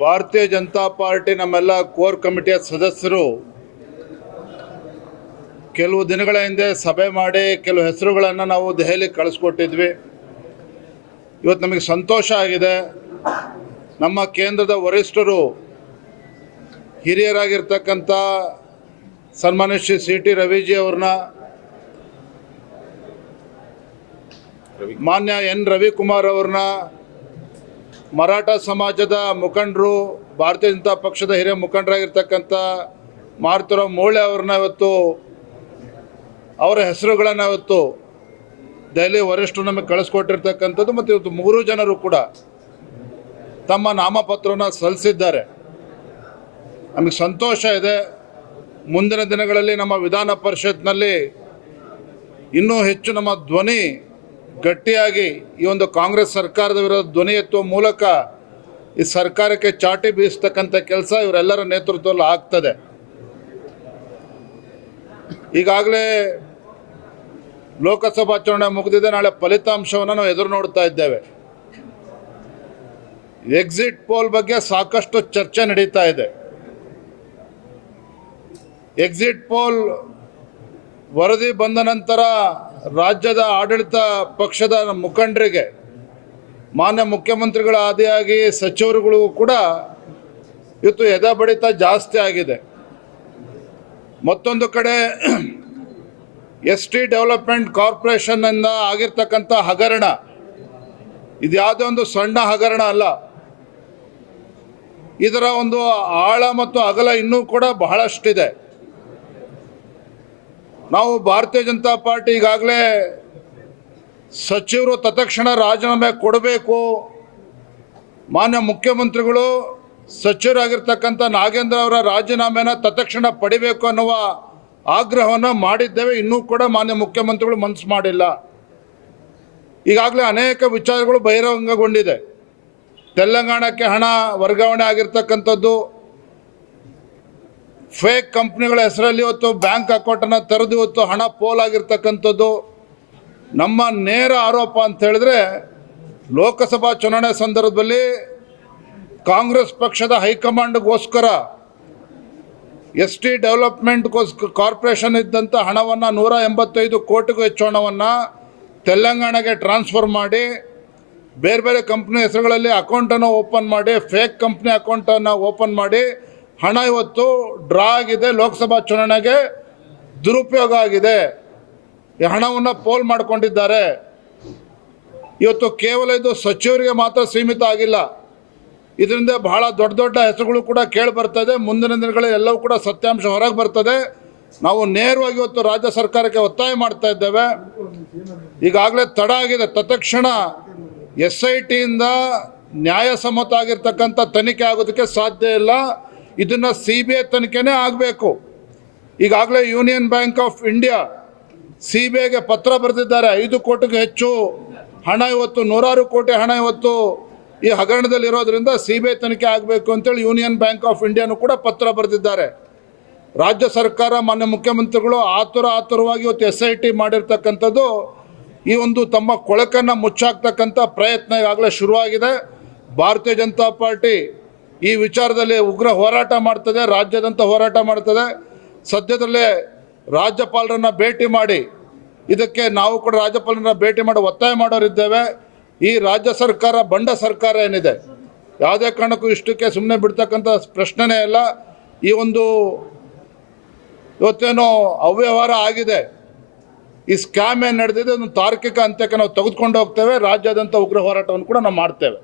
ಭಾರತೀಯ ಜನತಾ ಪಾರ್ಟಿ ನಮ್ಮೆಲ್ಲ ಕೋರ್ ಕಮಿಟಿಯ ಸದಸ್ಯರು ಕೆಲವು ದಿನಗಳ ಹಿಂದೆ ಸಭೆ ಮಾಡಿ ಕೆಲವು ಹೆಸರುಗಳನ್ನು ನಾವು ದೆಹಲಿಗೆ ಕಳಿಸ್ಕೊಟ್ಟಿದ್ವಿ. ಇವತ್ತು ನಮಗೆ ಸಂತೋಷ ಆಗಿದೆ. ನಮ್ಮ ಕೇಂದ್ರದ ವರಿಷ್ಠರು ಹಿರಿಯರಾಗಿರ್ತಕ್ಕಂಥ ಸನ್ಮಾನ್ಯ ಶ್ರೀ ಸಿ.ಟಿ. ರವಿಜಿ ಅವ್ರನ್ನ, ಮಾನ್ಯ ಎನ್ ರವಿಕುಮಾರ್ ಅವ್ರನ್ನ, ಮರಾಠ ಸಮಾಜದ ಮುಖಂಡರು, ಭಾರತೀಯ ಜನತಾ ಪಕ್ಷದ ಹಿರಿಯ ಮುಖಂಡರಾಗಿರ್ತಕ್ಕಂಥ ಮಾರುತಿರಾವ್ ಮೋಳೆ ಅವ್ರನ್ನ ಇವತ್ತು ಅವರ ಹೆಸರುಗಳನ್ನು ಇವತ್ತು ದೆಹಲಿ ವರಿಷ್ಠರು ನಮಗೆ ಕಳಿಸ್ಕೊಟ್ಟಿರ್ತಕ್ಕಂಥದ್ದು. ಮತ್ತು ಇವತ್ತು 3 ಜನರು ಕೂಡ ತಮ್ಮ ನಾಮಪತ್ರವನ್ನು ಸಲ್ಲಿಸಿದ್ದಾರೆ. ನಮಗೆ ಸಂತೋಷ ಇದೆ. ಮುಂದಿನ ದಿನಗಳಲ್ಲಿ ನಮ್ಮ ವಿಧಾನ ಪರಿಷತ್ನಲ್ಲಿ ಇನ್ನೂ ಹೆಚ್ಚು ನಮ್ಮ ಧ್ವನಿ ಗಟ್ಟಿಯಾಗಿ ಈ ಒಂದು ಕಾಂಗ್ರೆಸ್ ಸರ್ಕಾರದ ವಿರುದ್ಧ ಧ್ವನಿ ಎತ್ತುವ ಮೂಲಕ ಈ ಸರ್ಕಾರಕ್ಕೆ ಚಾಟಿ ಬೀಸ್ತಕ್ಕಂಥ ಕೆಲಸ ಇವರೆಲ್ಲರ ನೇತೃತ್ವದಲ್ಲಿ ಆಗ್ತದೆ. ಈಗಾಗಲೇ ಲೋಕಸಭಾ ಚುನಾವಣೆ ಮುಗಿದಿದೆ. ನಾಳೆ ಫಲಿತಾಂಶವನ್ನು ನಾವು ಎದುರು ನೋಡ್ತಾ ಇದ್ದೇವೆ. ಎಕ್ಸಿಟ್ ಪೋಲ್ ಬಗ್ಗೆ ಸಾಕಷ್ಟು ಚರ್ಚೆ ನಡೀತಾ ಇದೆ. ಎಕ್ಸಿಟ್ ಪೋಲ್ ವರದಿ ಬಂದ ನಂತರ ರಾಜ್ಯದ ಆಡಳಿತ ಪಕ್ಷದ ಮುಖಂಡರಿಗೆ, ಮಾನ್ಯ ಮುಖ್ಯಮಂತ್ರಿಗಳ ಆದಿಯಾಗಿ ಸಚಿವರುಗಳಿಗೂ ಕೂಡ ಇವತ್ತು ಎದೆ ಬಡಿತ ಜಾಸ್ತಿ ಆಗಿದೆ. ಮತ್ತೊಂದು ಕಡೆ ST ಡೆವಲಪ್ಮೆಂಟ್ ಕಾರ್ಪೊರೇಷನ್ನಿಂದ ಆಗಿರ್ತಕ್ಕಂಥ ಹಗರಣ, ಇದು ಯಾವುದೇ ಒಂದು ಸಣ್ಣ ಹಗರಣ ಅಲ್ಲ. ಇದರ ಒಂದು ಆಳ ಮತ್ತು ಅಗಲ ಇನ್ನೂ ಕೂಡ ಬಹಳಷ್ಟಿದೆ. ನಾವು ಭಾರತೀಯ ಜನತಾ ಪಾರ್ಟಿ ಈಗಾಗಲೇ ಸಚಿವರು ತತ್ಕ್ಷಣ ರಾಜೀನಾಮೆ ಕೊಡಬೇಕು, ಮಾನ್ಯ ಮುಖ್ಯಮಂತ್ರಿಗಳು ಸಚಿವರಾಗಿರ್ತಕ್ಕಂಥ ನಾಗೇಂದ್ರ ಅವರ ರಾಜೀನಾಮೆನ ತತ್ಕ್ಷಣ ಪಡಿಬೇಕು ಅನ್ನುವ ಆಗ್ರಹವನ್ನು ಮಾಡಿದ್ದೇವೆ. ಇನ್ನೂ ಕೂಡ ಮಾನ್ಯ ಮುಖ್ಯಮಂತ್ರಿಗಳು ಮನಸ್ಸು ಮಾಡಿಲ್ಲ. ಈಗಾಗಲೇ ಅನೇಕ ವಿಚಾರಗಳು ಬಹಿರಂಗಗೊಂಡಿದೆ. ತೆಲಂಗಾಣಕ್ಕೆ ಹಣ ವರ್ಗಾವಣೆ ಆಗಿರ್ತಕ್ಕಂಥದ್ದು, ಫೇಕ್ ಕಂಪ್ನಿಗಳ ಹೆಸರಲ್ಲಿ ಇವತ್ತು ಬ್ಯಾಂಕ್ ಅಕೌಂಟನ್ನು ತೆರೆದು ಇವತ್ತು ಹಣ ಪೋಲಾಗಿರ್ತಕ್ಕಂಥದ್ದು. ನಮ್ಮ ನೇರ ಆರೋಪ ಅಂತ ಹೇಳಿದ್ರೆ, ಲೋಕಸಭಾ ಚುನಾವಣೆ ಸಂದರ್ಭದಲ್ಲಿ ಕಾಂಗ್ರೆಸ್ ಪಕ್ಷದ ಹೈಕಮಾಂಡ್ಗೋಸ್ಕರ ST ಡೆವಲಪ್ಮೆಂಟ್ ಕಾರ್ಪೊರೇಷನ್ ಇದ್ದಂಥ ಹಣವನ್ನು 185 ಕೋಟಿಗೂ ಹೆಚ್ಚು ಹಣವನ್ನು ತೆಲಂಗಾಣಗೆ ಟ್ರಾನ್ಸ್ಫರ್ ಮಾಡಿ ಬೇರೆ ಬೇರೆ ಕಂಪ್ನಿ ಹೆಸರುಗಳಲ್ಲಿ ಅಕೌಂಟನ್ನು ಓಪನ್ ಮಾಡಿ, ಫೇಕ್ ಕಂಪ್ನಿ ಅಕೌಂಟನ್ನು ಓಪನ್ ಮಾಡಿ ಹಣ ಇವತ್ತು ಡ್ರಾ ಆಗಿದೆ. ಲೋಕಸಭಾ ಚುನಾವಣೆಗೆ ದುರುಪಯೋಗ ಆಗಿದೆ. ಈ ಹಣವನ್ನು ಪೋಲ್ ಮಾಡಿಕೊಂಡಿದ್ದಾರೆ. ಇವತ್ತು ಕೇವಲ ಇದು ಸಚಿವರಿಗೆ ಮಾತ್ರ ಸೀಮಿತ ಆಗಿಲ್ಲ. ಇದರಿಂದ ಬಹಳ ದೊಡ್ಡ ದೊಡ್ಡ ಹೆಸರುಗಳು ಕೂಡ ಕೇಳಿ ಬರ್ತದೆ. ಮುಂದಿನ ದಿನಗಳಲ್ಲಿ ಎಲ್ಲವೂ ಕೂಡ ಸತ್ಯಾಂಶ ಹೊರಗೆ ಬರ್ತದೆ. ನಾವು ನೇರವಾಗಿ ಇವತ್ತು ರಾಜ್ಯ ಸರ್ಕಾರಕ್ಕೆ ಒತ್ತಾಯ ಮಾಡ್ತಾ ಇದ್ದೇವೆ. ಈಗಾಗಲೇ ತಡ ಆಗಿದೆ. ತತ್ಕ್ಷಣ SITಯಿಂದ ನ್ಯಾಯಸಮ್ಮತ ಆಗಿರ್ತಕ್ಕಂಥ ತನಿಖೆ ಆಗೋದಕ್ಕೆ ಸಾಧ್ಯ ಇಲ್ಲ. ಇದನ್ನು CBI ತನಿಖೆನೇ ಆಗಬೇಕು. ಈಗಾಗಲೇ ಯೂನಿಯನ್ ಬ್ಯಾಂಕ್ ಆಫ್ ಇಂಡಿಯಾ CBIಗೆ ಪತ್ರ ಬರೆದಿದ್ದಾರೆ. 5 ಕೋಟಿಗೂ ಹೆಚ್ಚು ಹಣ ಇವತ್ತು, 106 ಕೋಟಿ ಹಣ ಇವತ್ತು ಈ ಹಗರಣದಲ್ಲಿರೋದ್ರಿಂದ CBI ತನಿಖೆ ಆಗಬೇಕು ಅಂತೇಳಿ ಯೂನಿಯನ್ ಬ್ಯಾಂಕ್ ಆಫ್ ಇಂಡಿಯಾನು ಕೂಡ ಪತ್ರ ಬರೆದಿದ್ದಾರೆ. ರಾಜ್ಯ ಸರ್ಕಾರ, ಮಾನ್ಯ ಮುಖ್ಯಮಂತ್ರಿಗಳು ಆತುರವಾಗಿ ಇವತ್ತು SIT ಮಾಡಿರ್ತಕ್ಕಂಥದ್ದು ಈ ಒಂದು ತಮ್ಮ ಕೊಳಕನ್ನು ಮುಚ್ಚಾಕ್ತಕ್ಕಂಥ ಪ್ರಯತ್ನ ಈಗಾಗಲೇ ಶುರುವಾಗಿದೆ. ಭಾರತೀಯ ಜನತಾ ಪಾರ್ಟಿ ಈ ವಿಚಾರದಲ್ಲಿ ಉಗ್ರ ಹೋರಾಟ ಮಾಡ್ತದೆ, ರಾಜ್ಯದಂತ ಹೋರಾಟ ಮಾಡ್ತದೆ. ಸದ್ಯದಲ್ಲೇ ರಾಜ್ಯಪಾಲರನ್ನು ಭೇಟಿ ಮಾಡಿ, ಇದಕ್ಕೆ ನಾವು ಕೂಡ ರಾಜ್ಯಪಾಲರನ್ನ ಭೇಟಿ ಮಾಡಿ ಒತ್ತಾಯ ಮಾಡೋರಿದ್ದೇವೆ. ಈ ರಾಜ್ಯ ಸರ್ಕಾರ, ಬಂಡ ಸರ್ಕಾರ ಏನಿದೆ, ಯಾವುದೇ ಕಾರಣಕ್ಕೂ ಇಷ್ಟಕ್ಕೆ ಸುಮ್ಮನೆ ಬಿಡ್ತಕ್ಕಂಥ ಪ್ರಶ್ನೆನೇ ಇಲ್ಲ. ಈ ಒಂದು ಇವತ್ತೇನೋ ಅವ್ಯವಹಾರ ಆಗಿದೆ, ಈ ಸ್ಕ್ಯಾಮ್ ಏನು ನಡೆದಿದೆ, ಒಂದು ತಾರ್ಕಿಕ ಅಂತ್ಯಕ್ಕೆ ನಾವು ತೆಗೆದುಕೊಂಡು ಹೋಗ್ತೇವೆ. ರಾಜ್ಯಾದ್ಯಂತ ಉಗ್ರ ಹೋರಾಟವನ್ನು ಕೂಡ ನಾವು ಮಾಡ್ತೇವೆ.